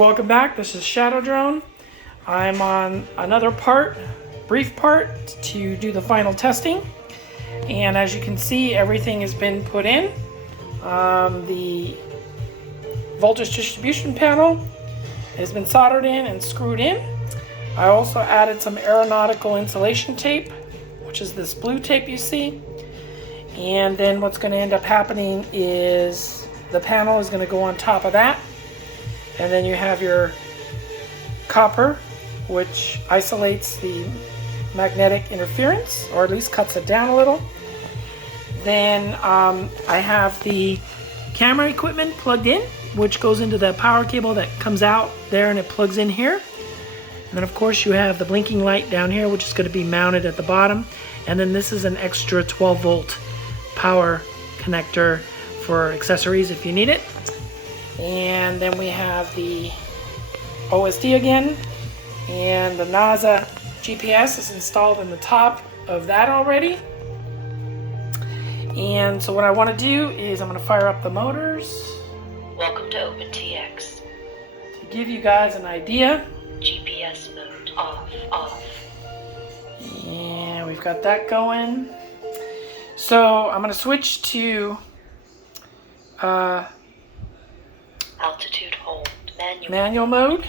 Welcome back. This is Shadow Drone. I'm on another brief part to do the final testing. And as you can see, everything has been put in. The voltage distribution panel has been soldered in and screwed in. I also added some aeronautical insulation tape, which is this blue tape you see. And then what's going to end up happening is the panel is going to go on top of that. And then you have your copper, which isolates the magnetic interference, or at least cuts it down a little. Then I have the camera equipment plugged in, which goes into the power cable that comes out there and it plugs in here. And then of course you have the blinking light down here, which is going to be mounted at the bottom. And then this is an extra 12 volt power connector for accessories if you need it. And then we have the OSD again, and the NASA GPS is installed in the top of that already. And so what I want to do is I'm going to fire up the motors. Welcome to OpenTX. To give you guys an idea. GPS mode off. And we've got that going. So I'm going to switch to altitude hold manual mode.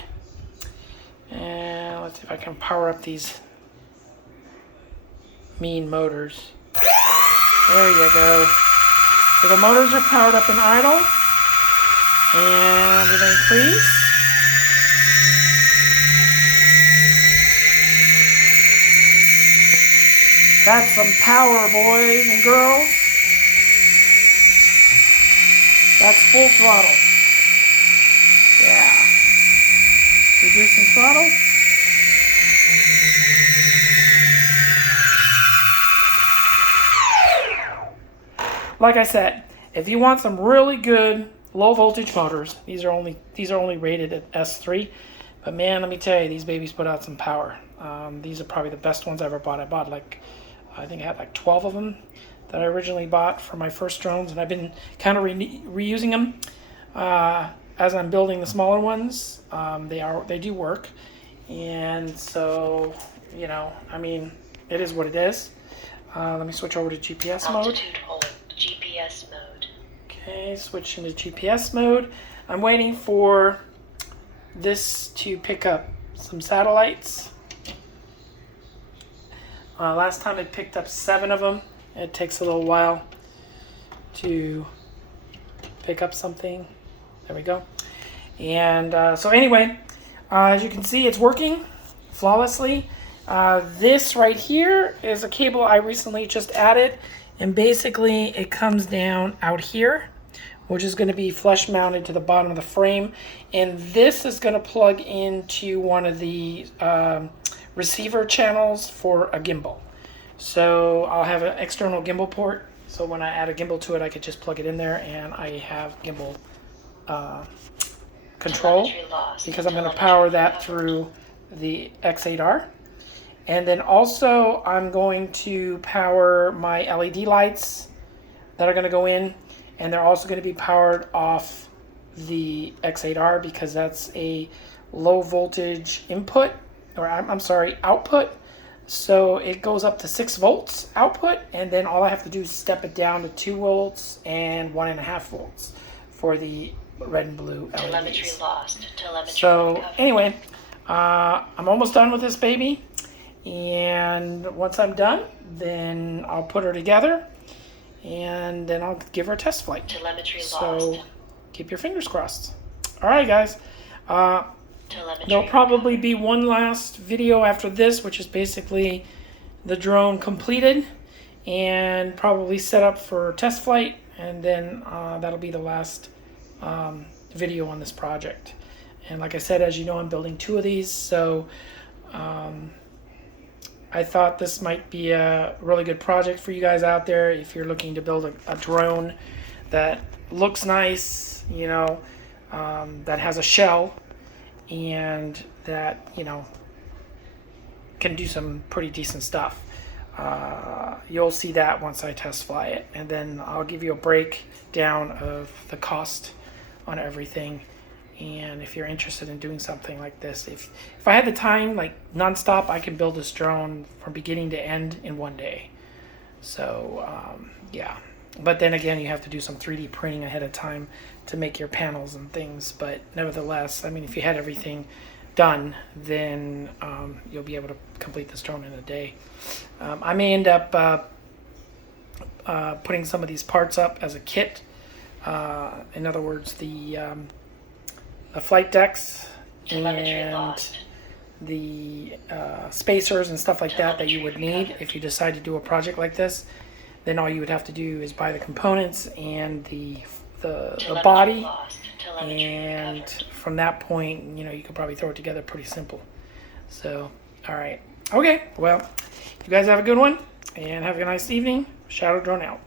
And let's see if I can power up these mean motors. There you go. So the motors are powered up in idle. And we're going to increase. That's some power, boys and girls. That's full throttle. Yeah. Reducing throttle. Like I said, if you want some really good low voltage motors, these are only rated at S3, but man, let me tell you, these babies put out some power. These are probably the best ones I ever bought. I think I had like 12 of them that I originally bought for my first drones, and I've been kind of reusing them as I'm building the smaller ones. They do work, and so I mean, it is what it is. Let me switch over to GPS mode. Altitude hold, GPS mode. Okay, switch into GPS mode. I'm waiting for this to pick up some satellites. Last time it picked up 7 of them. It takes a little while to pick up something. There we go. And so anyway, as you can see, it's working flawlessly. This right here is a cable I recently just added, and basically it comes down out here, which is going to be flush mounted to the bottom of the frame, and this is going to plug into one of the receiver channels for a gimbal. So I'll have an external gimbal port, so when I add a gimbal to it, I could just plug it in there and I have gimbal control, because I'm going to power that through the X8R. And then also I'm going to power my LED lights that are going to go in, and they're also going to be powered off the X8R because that's a low voltage input, or I'm sorry, output. So it goes up to 6 volts output, and then all I have to do is step it down to 2 volts and 1.5 volts for the red and blue LEDs. Telemetry lost. Telemetry so recovered. Anyway, I'm almost done with this baby, and once I'm done, then I'll put her together, and then I'll give her a test flight. Telemetry so lost. Keep your fingers crossed. All right, guys. Telemetry There'll probably recovered. be one last video after this, which is basically the drone completed and probably set up for test flight, and then that'll be the last video on this project. And like I said, as you know, I'm building 2 of these, so I thought this might be a really good project for you guys out there if you're looking to build a drone that looks nice, that has a shell, and that can do some pretty decent stuff. You'll see that once I test fly it, and then I'll give you a breakdown of the cost on everything And if you're interested in doing something like this, if I had the time, like nonstop, I can build this drone from beginning to end in one day. So yeah, but then again, you have to do some 3D printing ahead of time to make your panels and things. But nevertheless, I mean, if you had everything done, then you'll be able to complete this drone in a day. I may end up putting some of these parts up as a kit. In other words, the flight decks Telemetry and lost. the spacers and stuff like that you would need if you decide to do a project like this. Then all you would have to do is buy the components and the Telemetry body, lost. Telemetry and recovered. from that point, you know, you could probably throw it together pretty simple. So, all right, okay, well, you guys have a good one and have a nice evening. Shadow Drone out.